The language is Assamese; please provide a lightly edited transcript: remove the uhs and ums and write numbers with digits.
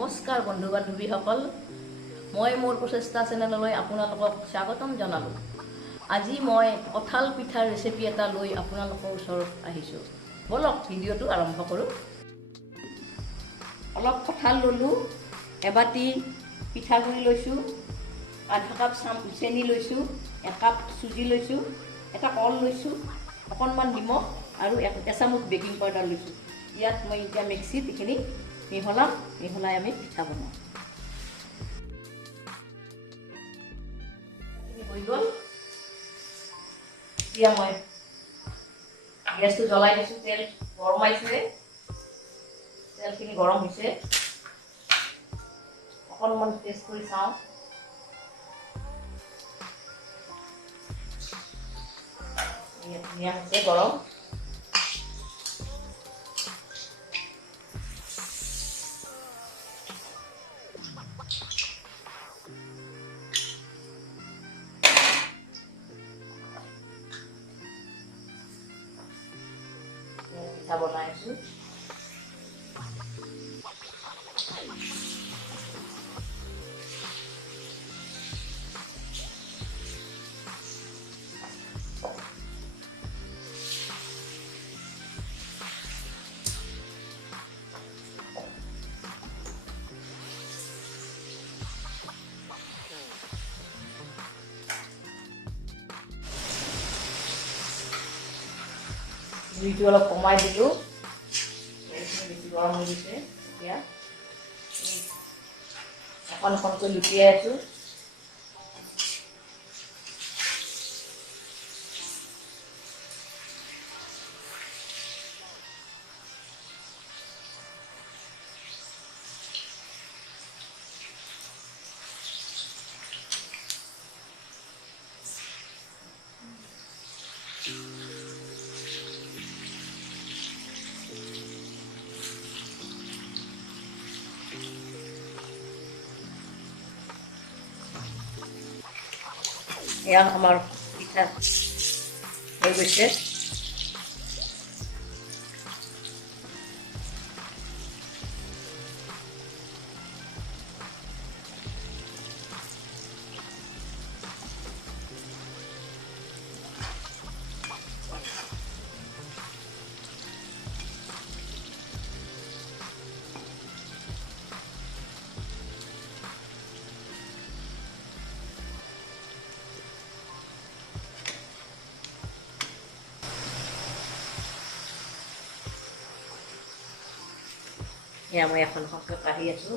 নমস্কাৰ বন্ধু বান্ধৱীসকল, মই মোৰ প্ৰচেষ্টা চেনেললৈ আপোনালোকক স্বাগতম জনালোঁ। আজি মই কঁঠাল পিঠাৰ ৰেচিপি এটা লৈ আপোনালোকৰ ওচৰত আহিছোঁ। বলক ভিডিঅ'টো আৰম্ভ কৰোঁ। অলপ কঁঠাল ল'লোঁ, এবাটি পিঠাগুড়ি লৈছোঁ, আধা কাপ চেনি লৈছোঁ, একাপ চুজি লৈছোঁ, এটা কল লৈছোঁ, অকণমান নিমখ আৰু এচামুচ বেকিং পাউডাৰ লৈছোঁ। ইয়াত মই এতিয়া মিক্সিত এইখিনি মিহলাই আমি পিঠা বনাওঁ। হৈ গ'ল। এতিয়া মই গেছটো জ্বলাই দিছোঁ, তেল গৰমাইছে, তেলখিনি গৰম হৈছে। অকণমান টেষ্ট কৰি চাওঁ। ধুনীয়া হৈছে গৰম। পিঠা বনাইছোঁ। জুইটো অলপ কমাই দিলোঁ, বেছি গৰম হৈ গৈছে। এতিয়া এখন এখনকৈ লুটিয়াই আছোঁ। এয়া আমাৰ পিঠা হৈ গৈছে। এয়া মই এখন এখনকৈ কাঢ়ি আছোঁ।